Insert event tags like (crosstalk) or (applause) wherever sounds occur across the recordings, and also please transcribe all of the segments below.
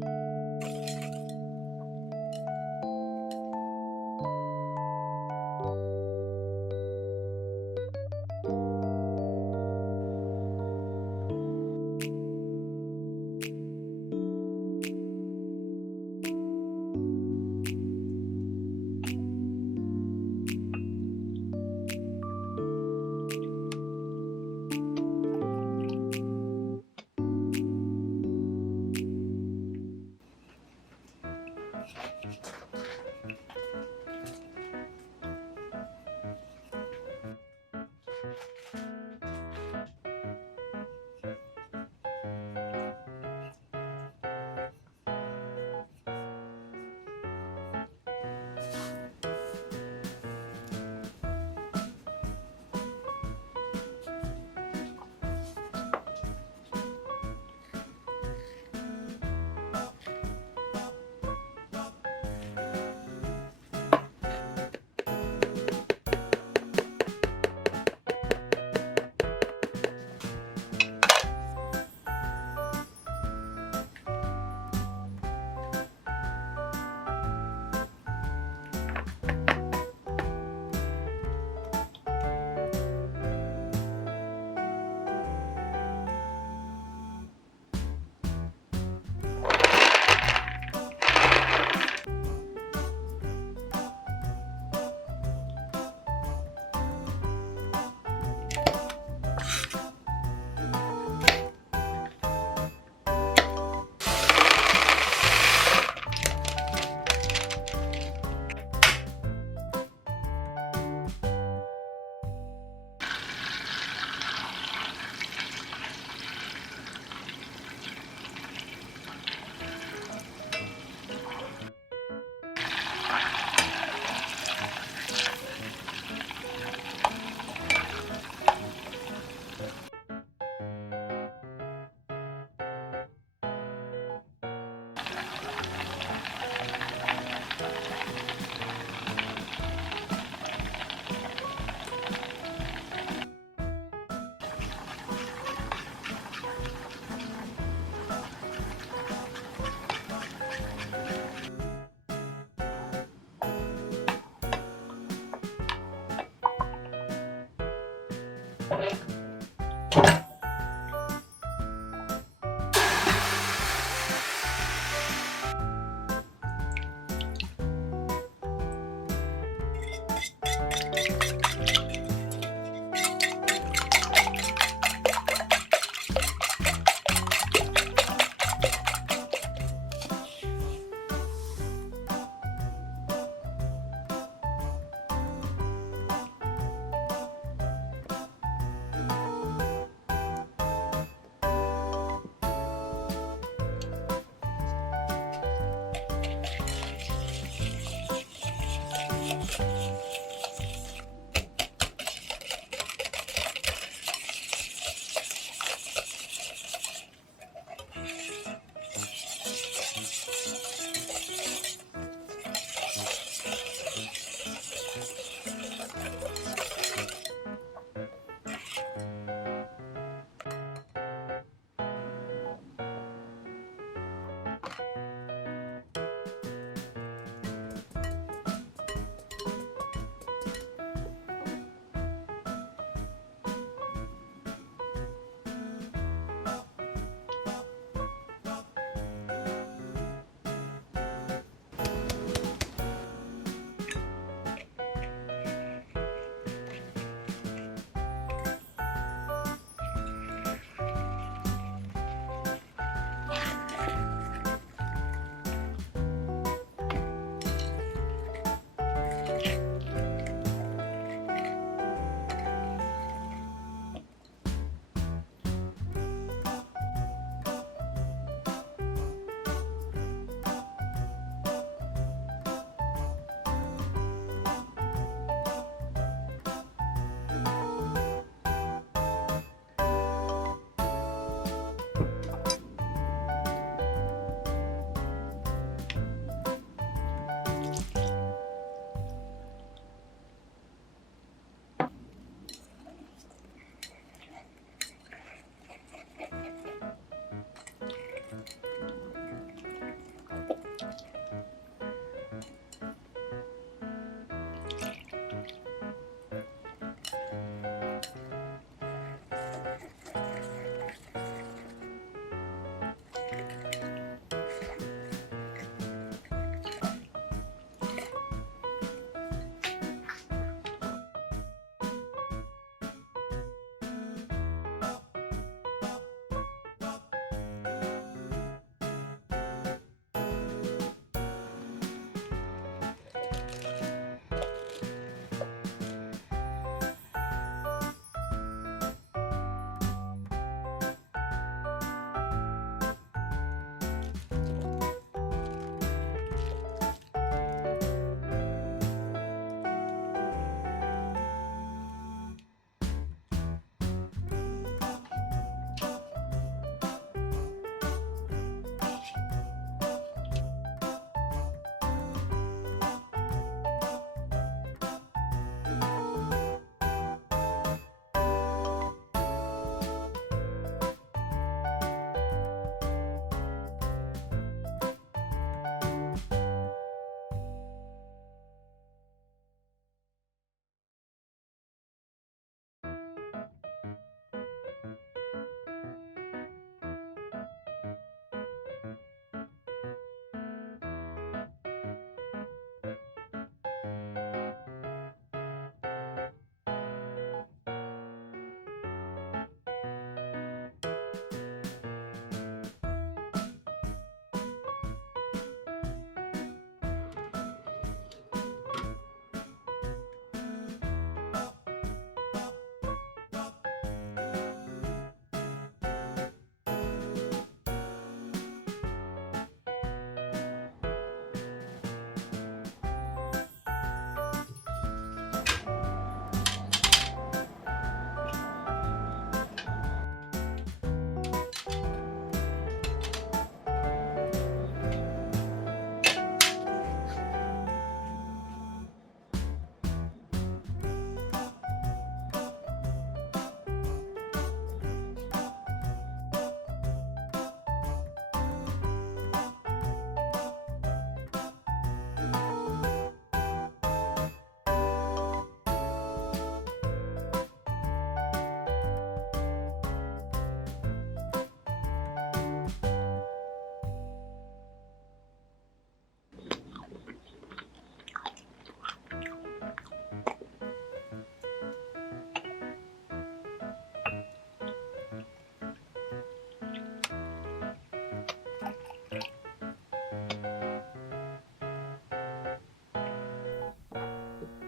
Thank (music) you. Thank mm -hmm. you.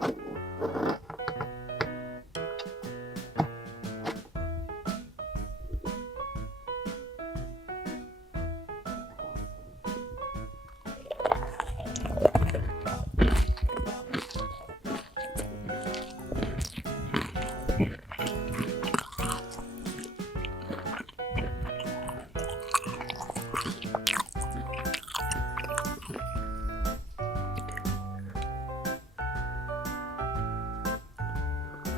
Thank (sniffs) you.